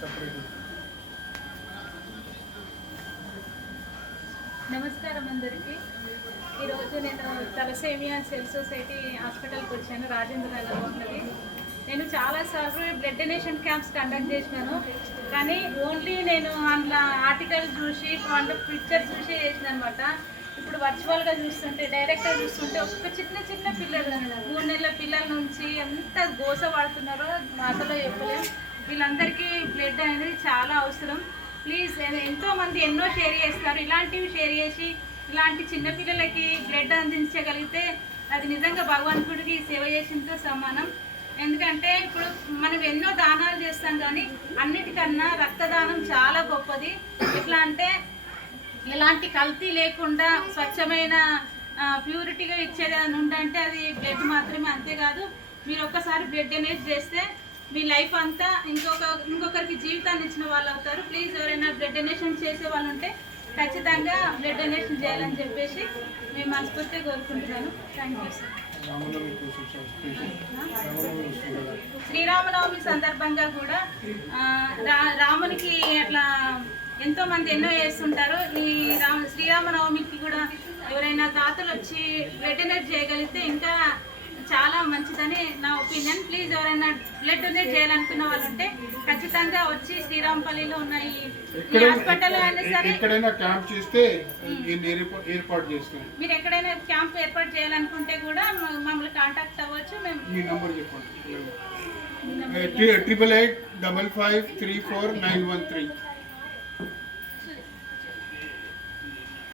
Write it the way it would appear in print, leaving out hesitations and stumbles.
Separate. నమస్కారం అందరికీ. ఈరోజు నేను తలసేమియా సెల్ సొసైటీ హాస్పిటల్కి వచ్చాను, రాజేంద్ర నగర్ ఉన్నది. నేను చాలాసార్లు బ్లడ్ డొనేషన్ క్యాంప్స్ కండక్ట్ చేసినాను, కానీ ఓన్లీ నేను అందులో ఆర్టికల్ చూసి పిక్చర్ చూసి చేసిన అనమాట. ఇప్పుడు వర్చువల్గా చూస్తుంటే, డైరెక్ట్గా చూస్తుంటే ఒక్క చిన్న పిల్లలు 3 నెలల పిల్లల నుంచి ఎంత గోస పడుతున్నారో మాటలో చెప్పలేం. వీళ్ళందరికీ బ్లడ్ అనేది చాలా అవసరం. ప్లీజ్, ఎంతోమంది ఎన్నో షేర్ చేస్తారు, ఇలాంటివి షేర్ చేసి ఇలాంటి చిన్నపిల్లలకి బ్లడ్ అందించగలిగితే అది నిజంగా భగవంతుడికి సేవ చేసినంతో సమానం. ఎందుకంటే ఇప్పుడు మనం ఎన్నో దానాలు చేస్తాం, కానీ అన్నిటికన్నా రక్తదానం చాలా గొప్పది. ఎట్లా అంటే ఎలాంటి కల్తీ లేకుండా స్వచ్ఛమైన ప్యూరిటీగా ఇచ్చేది అని ఉందంటే అది బ్లడ్ మాత్రమే. అంతేకాదు, మీరు ఒక్కసారి బ్లడ్ డొనేట్ చేస్తే మీ లైఫ్ అంతా ఇంకొకరికి జీవితాన్ని ఇచ్చిన వాళ్ళు అవుతారు. ప్లీజ్, ఎవరైనా బ్లడ్ డొనేషన్ చేసే వాళ్ళు ఉంటే ఖచ్చితంగా బ్లడ్ డొనేషన్ చేయాలని చెప్పేసి మేము మనస్ఫూర్తిగా కోరుకుంటున్నాను. Thank you sir. శ్రీరామనవమి సందర్భంగా కూడా రామునికి అట్లా ఎంతోమంది ఎన్నో చేస్తుంటారు. ఈ శ్రీరామనవమికి కూడా ఎవరైనా దాతలు వచ్చి బ్లడ్ డొనేట్ చేయగలిగితే ఇంకా చాలా మంచిదని నా ఒపీనియన్. ప్లీజ్, ఎవరైనా బ్లడ్ డొనేట్ చేయాలనుకున్న వాళ్ళు ఉంటే ఖచ్చితంగా వచ్చి శ్రీరాంపల్లిలో ఉన్న ఈ హాస్పిటల్లో అయినా సరే ఎక్కడైనా క్యాంప్ చేస్తే ఏర్పాటు చేస్తాం. మీరు ఎక్కడైనా క్యాంప్ ఏర్పాటు చేయాలనుకుంటే కూడా మమ్మల్ని కాంటాక్ట్ అవ్వచ్చు. మేము మీ నంబర్ చెప్పండి. 8885534913.